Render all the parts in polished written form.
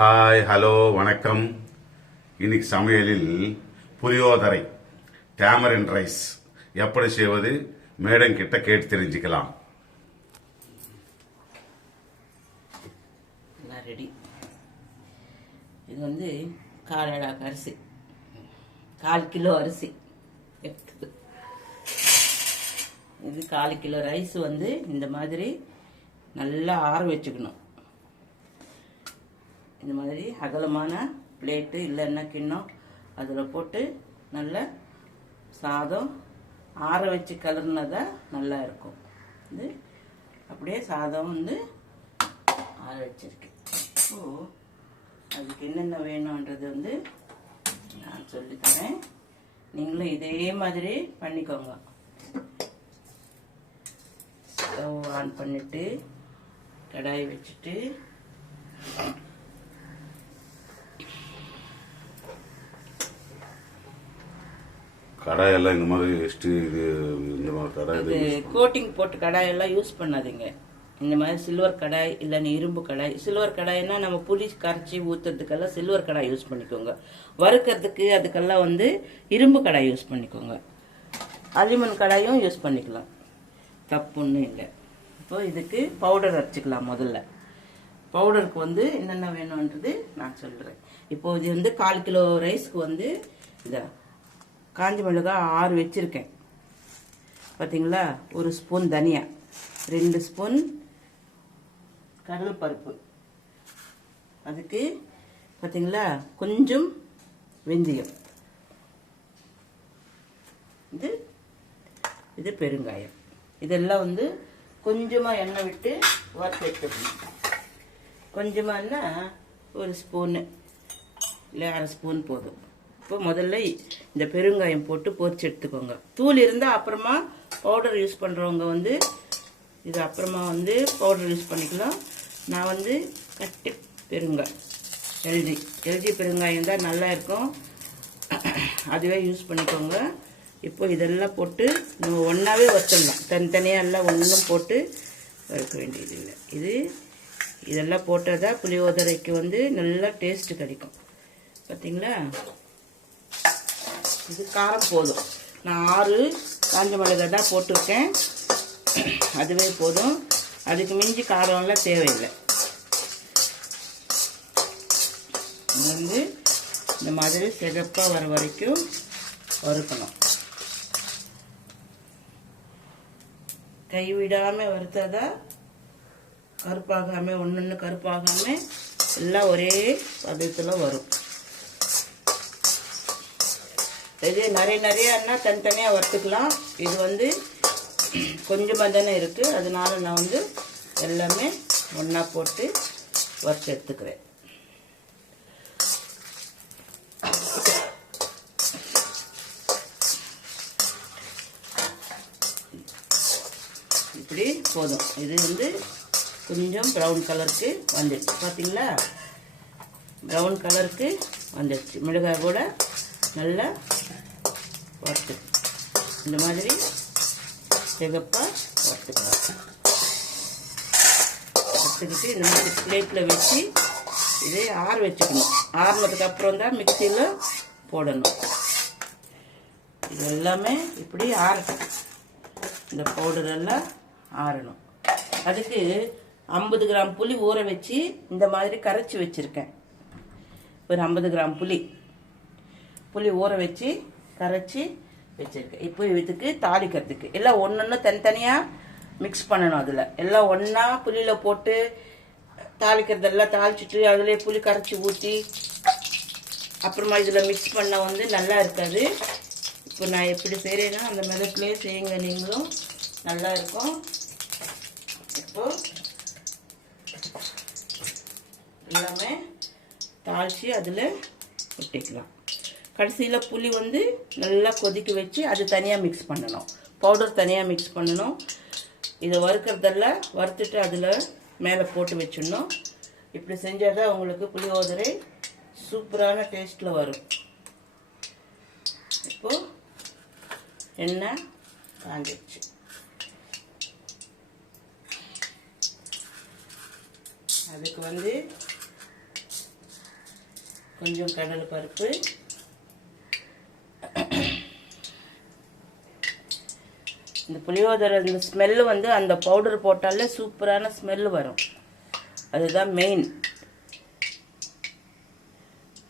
Hi hello வணக்கம். இன்னைக்கு சமையலில் புளியோதரை டேமரின் ரைஸ் எப்படி செய்வது மேடம் கிட்ட கேட்டு தெரிஞ்சுக்கலாம். ரெடி. இது வந்து காலடாக்கு அரிசி, 1/4 கிலோ அரிசி எடுத்து, இது 1/4 கிலோ ரைஸ் வந்து இந்த மாதிரி நல்லா ஆற வச்சுக்கணும். இந்த மாதிரி அகலமான பிளேட்டு இல்லைன்னா கிண்ணம் அதில் போட்டு நல்லா சாதம் ஆற வச்சு கலர்னதா நல்லா இருக்கும். இது அப்படியே சாதம் வந்து ஆற வச்சிருக்கேன். ஸோ அதுக்கு என்னென்ன வேணுன்றது வந்து நான் சொல்லித்தரேன். நீங்களும் இதே மாதிரி பண்ணிக்கோங்க. ஸ்டவ் ஆன் பண்ணிட்டு கடாய் வச்சுட்டு கடாயெல்லாம் இந்த மாதிரி இது இந்த மாதிரி கடாய் கோட்டிங் போட்டு கடாயெல்லாம் யூஸ் பண்ணாதீங்க. இந்த மாதிரி சில்வர் கடாய் இல்லைன்னு இரும்பு கடாய். சில்வர் கடாய்னா நம்ம புளி கரைச்சி ஊற்றுறதுக்கெல்லாம் சில்வர் கடாய் யூஸ் பண்ணிக்கோங்க. வறுக்கிறதுக்கு அதுக்கெல்லாம் வந்து இரும்பு கடாய் யூஸ் பண்ணிக்கோங்க. அலுமினியம் கடாயும் யூஸ் பண்ணிக்கலாம், தப்புன்னு இல்லை. இப்போ இதுக்கு பவுடர் அரைச்சிக்கலாம். முதல்ல பவுடருக்கு வந்து என்னென்ன வேணுன்றது நான் சொல்கிறேன். இப்போ இது வந்து 1/4 கிலோ ரைஸ்க்கு வந்து இதை காஞ்சி மிளகாய் 6 வச்சுருக்கேன். பார்த்தீங்களா? 1 ஸ்பூன் தனியா, 2 ஸ்பூன் கடல் பருப்பு, அதுக்கு பார்த்தீங்களா கொஞ்சம் வெந்தயம், இது பெருங்காயம். இதெல்லாம் வந்து கொஞ்சமாக எண்ணெய் விட்டு வறுத்து எடுத்துக்கணும். கொஞ்சமானா 1 ஸ்பூனு இல்லை 1/2 ஸ்பூன் போதும். இப்போ முதல்ல இந்த பெருங்காயம் போட்டு பொரிச்சு எடுத்துக்கோங்க. தூள் இருந்தால் அப்புறமா பவுடர் யூஸ் பண்ணுறவங்க வந்து இது அப்புறமா வந்து பவுடர் யூஸ் பண்ணிக்கலாம். நான் வந்து கட்டி பெருங்காயம் எல்ஜி பெருங்காயம் தான் நல்லா இருக்கும், அதுவே யூஸ் பண்ணிக்கோங்க. இப்போ இதெல்லாம் போட்டு நம்ம ஒன்றாவே வச்சிடலாம். தனித்தனியாக எல்லாம் ஒன்றும் போட்டு வறுக்க வேண்டியது இல்லை. இதெல்லாம் போட்டால் தான் புளியோதரைக்கு வந்து நல்லா டேஸ்ட்டு கிடைக்கும். பார்த்தீங்களா? இது காரம் போதும். நான் 6 காஞ்ச மிளகாய் தான் போட்டிருக்கேன், அதுவே போதும். அதுக்கு மிஞ்சி காரம்லாம் தேவையில்லை. இது வந்து இந்த மாதிரி சிகப்பாக வர வரைக்கும் வறுக்கணும். கைவிடாமல் வறுத்தாதான் கருப்பாகாமல் ஒன்று கருப்பாகாமல் எல்லாம் ஒரே பதத்தில் வரும். இது நிறையன்னா தனித்தனியாக வறுத்துக்கலாம். இது வந்து கொஞ்சமாக தானே இருக்குது, அதனால நான் வந்து எல்லாமே ஒன்றா போட்டு வறுத்து எடுத்துக்கிறேன். இப்படி போதும். இது வந்து கொஞ்சம் ப்ரௌன் கலருக்கு வந்துடுச்சு. பார்த்தீங்களா? ப்ரௌன் கலருக்கு வந்துடுச்சு. மிளகாய் கூட நல்லா வறுத்து இந்த மாதிரி சிகப்பாக வறுத்துக்கிட்டு இந்த மாதிரி பிளேட்டில் வச்சு இதே ஆற வச்சுக்கணும். ஆறுனதுக்கு அப்புறம் தான் மிக்சியில் போடணும். இது எல்லாமே இப்படி ஆறட்டும். இந்த பவுடர் எல்லாம் ஆறணும். அதுக்கு 50 கிராம் புளி ஊற வச்சு இந்த மாதிரி கரைச்சி வச்சுருக்கேன். ஒரு 50 கிராம் புளி ஊற வச்சு கரைச்சி வச்சுருக்கேன். இப்போ இதுக்கு தாளிக்கிறதுக்கு எல்லாம் ஒன்று தனித்தனியாக மிக்ஸ் பண்ணணும். அதில் எல்லாம் ஒன்றா புளியில் போட்டு தாளிக்கிறதெல்லாம் தாளிச்சிட்டு அதிலே புளி கரைச்சி ஊற்றி அப்புறமா இதில் மிக்ஸ் பண்ண வந்து நல்லா இருக்காது. இப்போ நான் எப்படி செய்கிறேன்னா அந்த மெதட்லேயே செய்யுங்க, நீங்களும் நல்லா இருக்கும். இப்போ எல்லாமே தாளித்து அதில் ஊற்றிக்கலாம். கடைசியில் புளி வந்து நல்லா கொதிக்க வச்சு அது தனியாக மிக்ஸ் பண்ணணும், பவுடர் தனியாக மிக்ஸ் பண்ணணும். இதை வறுக்கிறதெல்லாம் வறுத்துட்டு அதில் மேலே போட்டு வச்சிடணும். இப்படி செஞ்சால் தான் உங்களுக்கு புளியோதரை சூப்பரான டேஸ்ட்டில் வரும். இப்போது எண்ணெய் காஞ்சிடுச்சு. அதுக்கு வந்து கொஞ்சம் கடலை பருப்பு, இந்த புளியோதரை இந்த ஸ்மெல்லு வந்து அந்த பவுடர் போட்டாலே சூப்பரான ஸ்மெல்லு வரும். அதுதான் மெயின்.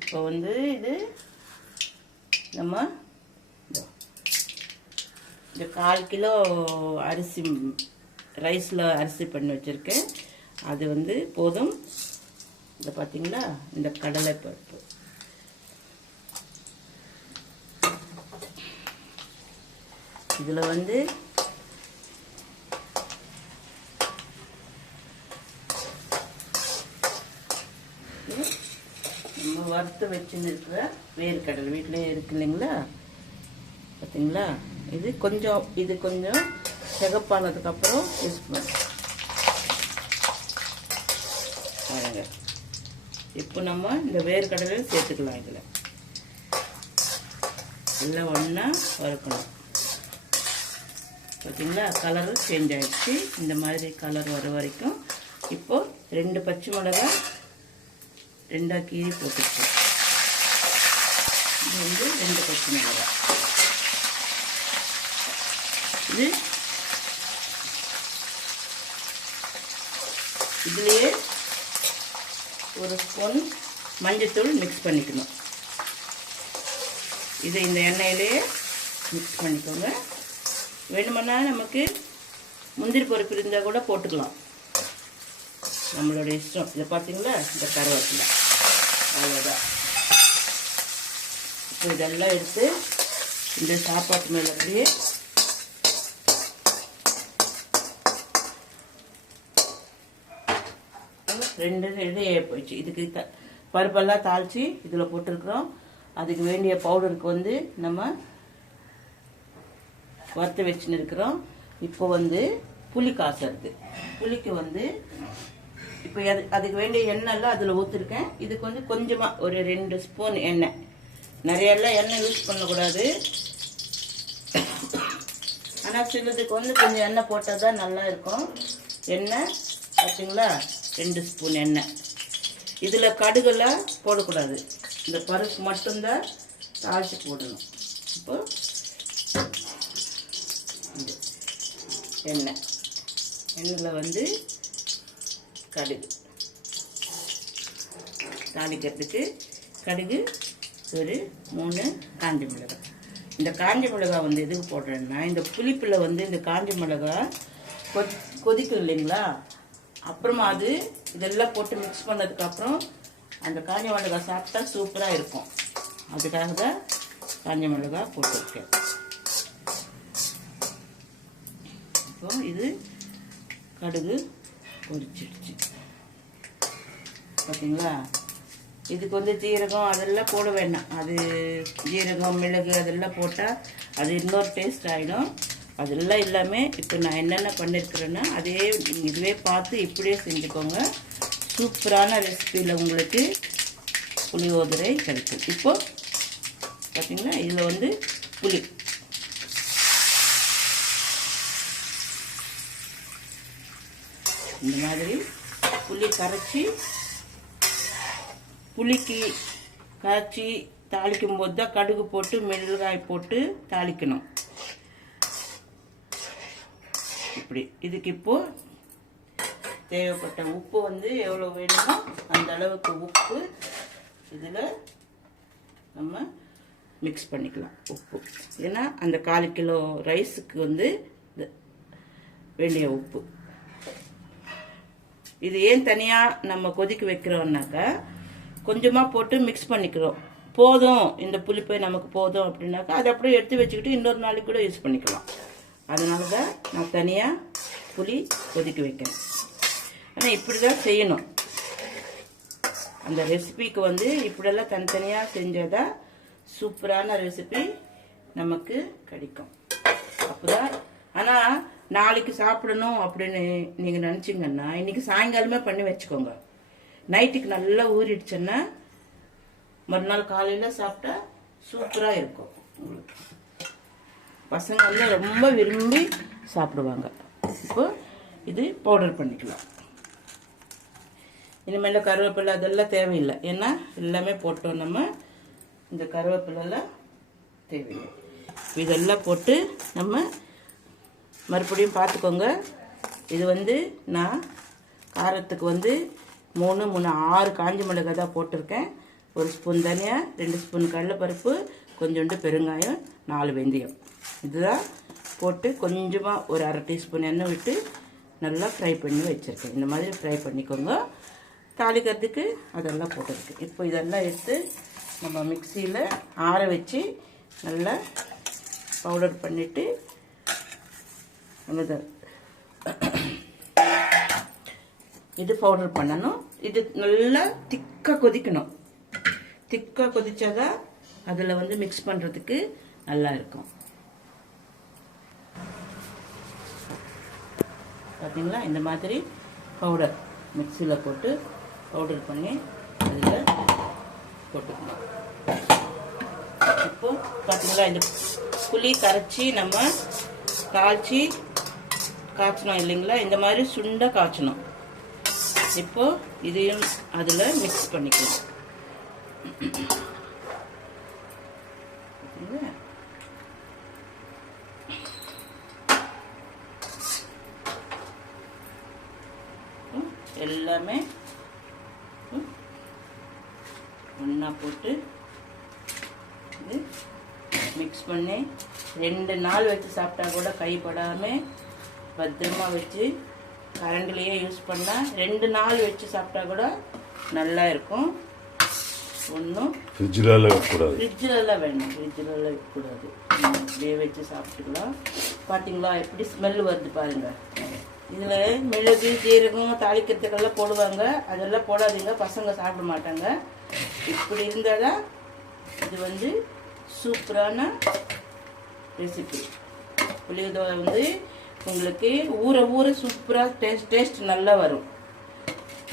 இப்போ வந்து இது நம்ம இந்த 1/4 கிலோ அரிசி ரைஸில் அரிசி பண்ணி வச்சுருக்கேன். அது வந்து போதும். இதை பார்த்தீங்களா, இந்த கடலை பருப்பு இதில் வந்து நம்ம வறுத்து வச்சுன்னு இருக்கிற வேர்க்கடலை வீட்டிலே இருக்கு இல்லைங்களா, பார்த்தீங்களா. இது கொஞ்சம் சிகப்பானதுக்கப்புறம் யூஸ் பண்ணுங்க. பாருங்க, இப்போ நம்ம இந்த வேர்க்கடலை சேர்த்துக்கலாம். இதில் எல்லாம் ஒன்றா வறுக்கணும். பார்த்தீங்களா, கலரு சேஞ்ச் ஆகிடுச்சு. இந்த மாதிரி கலர் வர வரைக்கும் இப்போது 2 பச்சை மிளகாய் 2 கீரி போட்டுச்சு. இது வந்து 2 பச்சை மிளகாய். இதுலேயே 1 ஸ்பூன் மஞ்சத்தூள் மிக்ஸ் பண்ணிக்கணும். இதை இந்த எண்ணெயிலேயே மிக்ஸ் பண்ணிக்கோங்க. வேணுமென்னா நமக்கு முந்திரி பருப்பு இருந்தால் கூட போட்டுக்கலாம், நம்மளோட இஷ்டம். இதை பார்த்தீங்களா, இந்த கருவேப்பிலை அவ்வளோதான். இப்போ இதெல்லாம் எடுத்து இந்த சாப்பாட்டு மேலே அப்படியே ரெண்டு போயிடுச்சு. இதுக்கு பருப்பெல்லாம் தாளித்து இதில் போட்டிருக்கிறோம். அதுக்கு வேண்டிய பவுடருக்கு வந்து நம்ம வறுத்து வச்சுன்னு இருக்கிறோம். இப்போ வந்து புளி காசுறது. புளிக்கு வந்து இப்போ அதுக்கு வேண்டிய எண்ணெய்லாம் அதில் ஊற்றிருக்கேன். இதுக்கு வந்து கொஞ்சமாக ஒரு 2 ஸ்பூன் எண்ணெய். நிறையெல்லாம் எண்ணெய் யூஸ் பண்ணக்கூடாது. ஆனால் சிலதுக்கு வந்து கொஞ்சம் எண்ணெய் போட்டால் தான் நல்லா இருக்கும். எண்ணெய் பார்த்தீங்களா, 2 ஸ்பூன் எண்ணெய். இதில் கடுகெல்லாம் போடக்கூடாது, இந்த பருப்பு மட்டும்தான் தாளித்து போடணும். இப்போ எண்ணெயில் வந்து கடுகு தாளிக்கிறதுக்கு கடுகு ஒரு 3 காஞ்ச மிளகாய். இந்த காஞ்ச மிளகாய் வந்து எதுக்கு போடுறேன்னா, இந்த புளிப்பில் வந்து இந்த காஞ்ச மிளகாய் கொதிக்கும் இல்லைங்களா, அப்புறமா அது இதெல்லாம் போட்டு மிக்ஸ் பண்ணதுக்கப்புறம் அந்த காஞ்ச மிளகாய் சாப்பிட்டா சூப்பராக இருக்கும். அதுக்காக தான் காஞ்ச மிளகாய் போட்டிருக்கேன். இப்போ இது கடுகு பொரிச்சிடுச்சு பார்த்தீங்களா. இதுக்கு வந்து ஜீரகம் அதெல்லாம் போட வேண்டாம். அது ஜீரகம் மிளகு அதெல்லாம் போட்டால் அது இன்னொரு டேஸ்ட் ஆகிடும். அதெல்லாம் இல்லாமல் இப்போ நான் என்னென்ன பண்ணியிருக்கிறேன்னா அதே இதுவே பார்த்து இப்படியே செஞ்சுக்கோங்க. சூப்பரான ரெசிபியில் உங்களுக்கு புளியோதரை கிடைக்கும். இப்போ பார்த்தீங்கன்னா இதில் வந்து புளி இந்த மாதிரி புளி கரைச்சி புளிக்கு காய்ச்சி தாளிக்கும் போது தான் கடுகு போட்டு மிளகாய் போட்டு தாளிக்கணும். இப்படி இதுக்கு இப்போ தேவைப்பட்ட உப்பு வந்து எவ்வளோ வேணுமோ அந்த அளவுக்கு உப்பு இதில் நம்ம மிக்ஸ் பண்ணிக்கலாம். உப்பு ஏன்னா அந்த 1/4 கிலோ ரைஸுக்கு வந்து வேண்டிய உப்பு. இது ஏன் தனியாக நம்ம கொதிக்க வைக்கிறோம்னாக்கா கொஞ்சமாக போட்டு மிக்ஸ் பண்ணிக்கிறோம். போதும் இந்த புளிப்பை நமக்கு போதும் அப்படின்னாக்கா அதை அப்படியே எடுத்து வச்சுக்கிட்டு இன்னொரு நாளைக்கு கூட யூஸ் பண்ணிக்கலாம். அதனால தான் நான் தனியாக புளி கொதிக்க வைக்கிறேன். ஆனால் இப்படி தான் செய்யணும். அந்த ரெசிபிக்கு வந்து இப்படியெல்லாம் தனித்தனியாக செஞ்சால் தான் சூப்பரான ரெசிபி நமக்கு கிடைக்கும். அப்போதான். ஆனால் நாளைக்கு சாப்பிடணும் அப்படின்னு நீங்கள் நினச்சிங்கன்னா இன்றைக்கி சாயங்காலமே பண்ணி வச்சுக்கோங்க. நைட்டுக்கு நல்லா ஊறிடுச்சுன்னா மறுநாள் காலையில் சாப்பிட்டா சூப்பராக இருக்கும். உங்களுக்கு பசங்க வந்து ரொம்ப விரும்பி சாப்பிடுவாங்க. இப்போ இது பவுடர் பண்ணிக்கலாம். இனிமேல் கருவேப்பிலை அதெல்லாம் தேவையில்லை. ஏன்னா எல்லாமே போட்டோம் நம்ம. இந்த கருவேப்பிலெல்லாம் தேவையில்லை. இதெல்லாம் போட்டு நம்ம மறுபடியும் பார்த்துக்கோங்க. இது வந்து நான் காரத்துக்கு வந்து 6 காஞ்ச மிளகாய் தான் போட்டிருக்கேன். 1 ஸ்பூன் தனியா, 2 ஸ்பூன் கடலைப்பருப்பு, கொஞ்சோண்டு பெருங்காயம், 4 வெந்தயம். இதுதான் போட்டு கொஞ்சமாக ஒரு 1/2 டீஸ்பூன் எண்ணெய் விட்டு நல்லா ஃப்ரை பண்ணி வச்சுருக்கேன். இந்த மாதிரி ஃப்ரை பண்ணிக்கோங்க. தாளிக்கிறதுக்கு அதெல்லாம் போட்டிருக்கு. இப்போ இதெல்லாம் எடுத்து நம்ம மிக்சியில் ஆற வச்சு நல்லா பவுடர் பண்ணிவிட்டு இது பவுடர் பண்ணணும். இது நல்லா திக்காக கொதிக்கணும். திக்காக கொதிச்சாதான் அதில் வந்து மிக்ஸ் பண்ணுறதுக்கு நல்லா இருக்கும். பார்த்தீங்களா, இந்த மாதிரி பவுடர் மிக்சியில் போட்டு பவுடர் பண்ணி அதில் போட்டுக்கணும். இப்போ பார்த்தீங்களா, இந்த புளி கரைச்சி நம்ம காய்ச்சணும் இல்லைங்களா, இந்த மாதிரி சுண்டை காய்ச்சணும். இப்போ இதையும் அதில் மிக்ஸ் பண்ணிக்கலாம். எல்லாமே ஒன்றா போட்டு இது மிக்ஸ் பண்ணி 2 நாள் வச்சு சாப்பிட்டா கூட கைப்படாமல் பத்திரமா வச்சு கரண்டிலேயே யூஸ் பண்ணால் 2 நாள் வச்சு சாப்பிட்டா கூட நல்லா இருக்கும். ஒன்றும் ஃப்ரிட்ஜில் வைக்கக்கூடாது. ஃப்ரிட்ஜிலலாம் வேணும். ஃப்ரிட்ஜிலலாம் வைக்கக்கூடாது. அப்படியே வச்சு சாப்பிட்டுக்கலாம். பார்த்தீங்களா எப்படி ஸ்மெல் வருது பாருங்கள். இதில் மிளகு, ஜீரகம் தாளிக்கிறதுக்கெல்லாம் போடுவாங்க. அதெல்லாம் போடாதீங்க, பசங்க சாப்பிட மாட்டாங்க. இப்படி இருந்தால் தான் இது வந்து சூப்பரான ரெசிபி. புளியோதரை வந்து உங்களுக்கு ஊற சூப்பராக டேஸ்ட் நல்லா வரும்.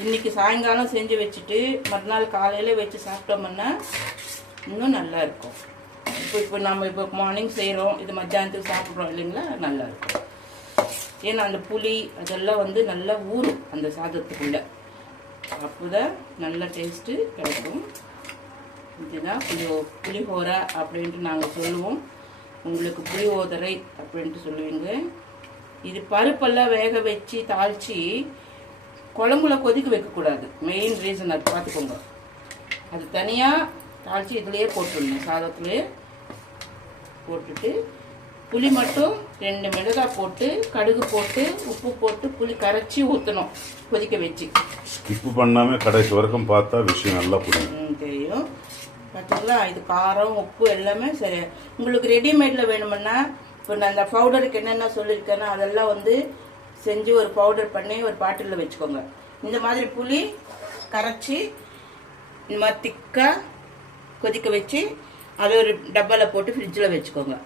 இன்றைக்கி சாயங்காலம் செஞ்சு வச்சுட்டு மறுநாள் காலையில் வச்சு சாப்பிட்டோம்னா இன்னும் நல்லா இருக்கும். இப்போ நம்ம மார்னிங் செய்கிறோம், இது மத்தியானத்துக்கு சாப்பிட்றோம் இல்லைங்களா, நல்லா இருக்கும். ஏன்னா அந்த புளி அதெல்லாம் வந்து நல்லா ஊறும் அந்த சாதத்துக்குள்ளே. அப்போதான் நல்ல டேஸ்ட்டு கிடைக்கும். இதுதான் புளிஹோரா அப்படின்ட்டு நாங்கள் சொல்லுவோம். உங்களுக்கு புளியோதரை அப்படின்ட்டு சொல்லுவீங்க. இது பருப்பெல்லாம் வேக வச்சு தாளித்து குழம்புல கொதிக்க வைக்கக்கூடாது. மெயின் ரீசன் அது பார்த்துக்கோங்க. அது தனியாக தாளித்து இதுலேயே போட்டுடணும். சாதத்துலேயே போட்டுட்டு புளி மட்டும் 2 மிளகாய் போட்டு கடுகு போட்டு உப்பு போட்டு புளி கரைச்சி ஊற்றணும் கொதிக்க வச்சு. ஸ்கிப்பு பண்ணாமல் கடைசி வரைக்கும் பார்த்தா விஷயம் நல்லா புரியும். தெரியும். பார்த்தீங்களா, இது காரம் உப்பு எல்லாமே சரி. உங்களுக்கு ரெடிமேடில் வேணுமுன்னா இப்போ நான் அந்த பவுடருக்கு என்னென்ன சொல்லியிருக்கேன்னா அதெல்லாம் வந்து செஞ்சு ஒரு பவுடர் பண்ணி ஒரு பாட்டிலில் வச்சுக்கோங்க. இந்த மாதிரி புளி கரைச்சி இந்த மாதிரி திக்காக கொதிக்க வச்சு அதை ஒரு டப்பாவில் போட்டு ஃப்ரிட்ஜில் வச்சுக்கோங்க.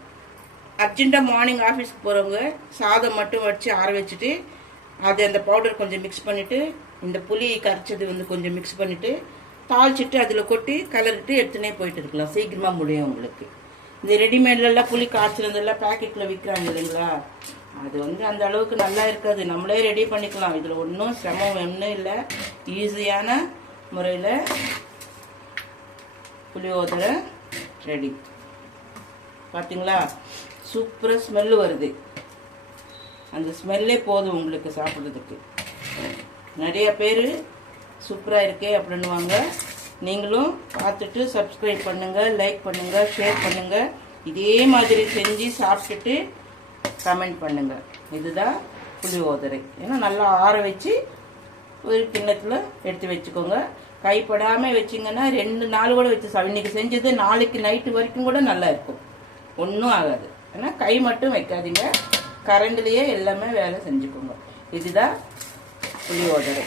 அர்ஜென்ட்டாக மார்னிங் ஆஃபீஸ்க்கு போகிறவங்க சாதம் மட்டும் வச்சு ஆற வச்சுட்டு அது அந்த பவுடர் கொஞ்சம் மிக்ஸ் பண்ணிவிட்டு இந்த புளி கரைச்சது வந்து கொஞ்சம் மிக்ஸ் பண்ணிவிட்டு தாளிச்சிட்டு அதில் கொட்டி கலரிட்டு எடுத்துனே போயிட்டு இருக்கலாம். சீக்கிரமாக முடியும் உங்களுக்கு. இந்த ரெடிமேட்லலாம் புளி காய்ச்சலதெல்லாம் பேக்கெட்டில் விற்கிறாங்க இல்லைங்களா, அது வந்து அந்த அளவுக்கு நல்லா இருக்காது. நம்மளே ரெடி பண்ணிக்கலாம். இதில் ஒன்றும் சிரமம் ஒன்றும் இல்லை. ஈஸியான முறையில் புளியோதரை ரெடி. பார்த்தீங்களா, சூப்பராக ஸ்மெல்லு வருது. அந்த ஸ்மெல்லே போதும் உங்களுக்கு சாப்பிட்றதுக்கு. நிறைய பேர் சூப்பராக இருக்கே அப்படின்வாங்க. நீங்களும் பார்த்துட்டு சப்ஸ்கிரைப் பண்ணுங்கள், லைக் பண்ணுங்கள், ஷேர் பண்ணுங்கள். இதே மாதிரி செஞ்சு சாப்பிட்டுட்டு கமெண்ட் பண்ணுங்கள். இதுதான் புளியோதரை. ஏன்னா நல்லா ஆற வச்சு ஒரு கிண்ணத்தில் எடுத்து வச்சுக்கோங்க. கைப்படாமல் வச்சிங்கன்னா 2 நாள் கூட வச்சு இன்றைக்கி செஞ்சது நாளைக்கு நைட்டு வரைக்கும் கூட நல்லா இருக்கும். ஒன்றும் ஆகாது. ஏன்னா கை மட்டும் வைக்காதீங்க, கரண்டிலேயே எல்லாமே வேலை செஞ்சுக்கோங்க. இதுதான் புளியோதரை.